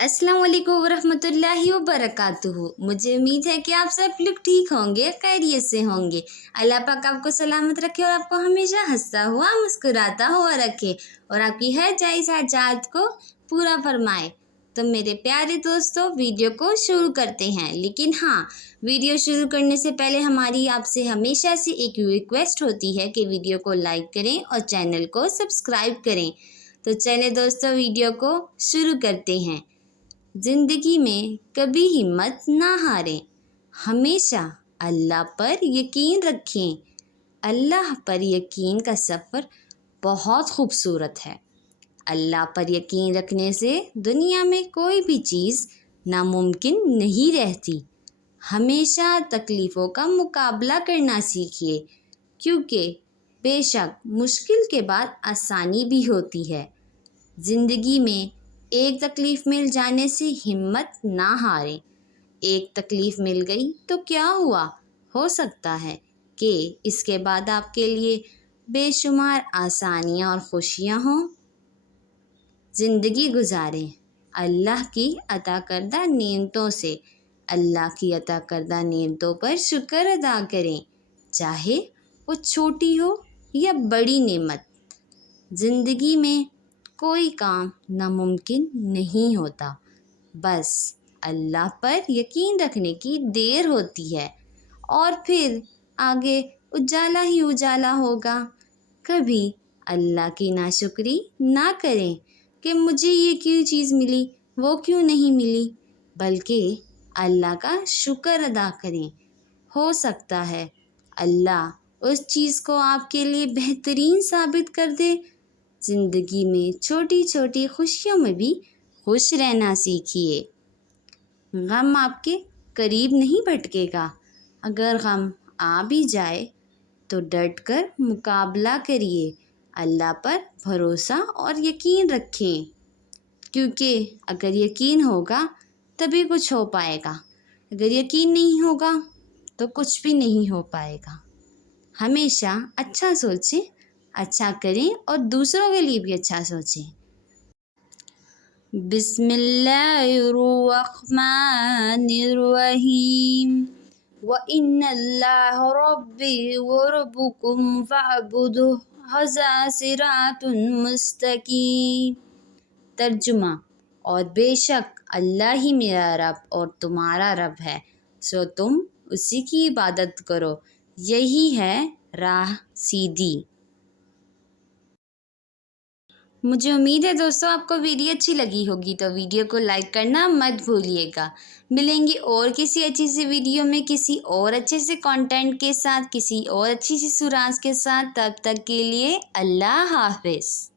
अस्सलाम वालेकुम वरहमतुल्लाहि वबरकातुहू। मुझे उम्मीद है कि आप सब लोग ठीक होंगे, खैरियत से होंगे। अल्लाह पाक आपको सलामत रखे और आपको हमेशा हंसता हुआ मुस्कुराता हुआ रखे और आपकी हर जायज़ हाजात को पूरा फरमाए। तो मेरे प्यारे दोस्तों, वीडियो को शुरू करते हैं। लेकिन हाँ, वीडियो शुरू करने से पहले हमारी आपसे हमेशा से एक रिक्वेस्ट होती है कि वीडियो को लाइक करें और चैनल को सब्सक्राइब करें। तो चलिए दोस्तों, वीडियो को शुरू करते हैं। ज़िंदगी में कभी हिम्मत ना हारें, हमेशा अल्लाह पर यकीन रखें। अल्लाह पर यकीन का सफ़र बहुत खूबसूरत है। अल्लाह पर यकीन रखने से दुनिया में कोई भी चीज़ नामुमकिन नहीं रहती। हमेशा तकलीफ़ों का मुकाबला करना सीखिए, क्योंकि बेशक मुश्किल के बाद आसानी भी होती है। ज़िंदगी में एक तकलीफ़ मिल जाने से हिम्मत ना हारें। एक तकलीफ़ मिल गई तो क्या हुआ, हो सकता है कि इसके बाद आपके लिए बेशुमार आसानियाँ और खुशियाँ हों। ज़िंदगी गुजारें अल्लाह की अता करदा नेमतों से। अल्लाह की अता करदा नेमतों पर शुक्र अदा करें, चाहे वो छोटी हो या बड़ी नेमत। ज़िंदगी में कोई काम नामुमकिन नहीं होता, बस अल्लाह पर यकीन रखने की देर होती है और फिर आगे उजाला ही उजाला होगा। कभी अल्लाह की नाशुक्री ना करें कि मुझे ये क्यों चीज़ मिली, वो क्यों नहीं मिली, बल्कि अल्लाह का शुक्र अदा करें। हो सकता है अल्लाह उस चीज़ को आपके लिए बेहतरीन साबित कर दे। ज़िंदगी में छोटी छोटी खुशियों में भी खुश रहना सीखिए। गम आपके करीब नहीं भटकेगा। अगर गम आ भी जाए तो डट कर मुकाबला करिए। अल्लाह पर भरोसा और यकीन रखें, क्योंकि अगर यकीन होगा तभी कुछ हो पाएगा। अगर यकीन नहीं होगा तो कुछ भी नहीं हो पाएगा। हमेशा अच्छा सोचें, अच्छा करें और दूसरों के लिए भी अच्छा सोचें। बिस्मिल्लाहिर्रहमानिर्रहीम व इन्नल्लाह रब्बी व रब्बुकुम फअबुदुहु हज़ा सिरातुन मुस्तकीम। तर्जुमा: और बेशक अल्लाह ही मेरा रब और तुम्हारा रब है, सो तुम उसी की इबादत करो, यही है राह सीधी। मुझे उम्मीद है दोस्तों आपको वीडियो अच्छी लगी होगी, तो वीडियो को लाइक करना मत भूलिएगा। मिलेंगे और किसी अच्छी सी वीडियो में, किसी और अच्छे से कंटेंट के साथ, किसी और अच्छी सी सुराज के साथ। तब तक के लिए अल्लाह हाफ़िज़।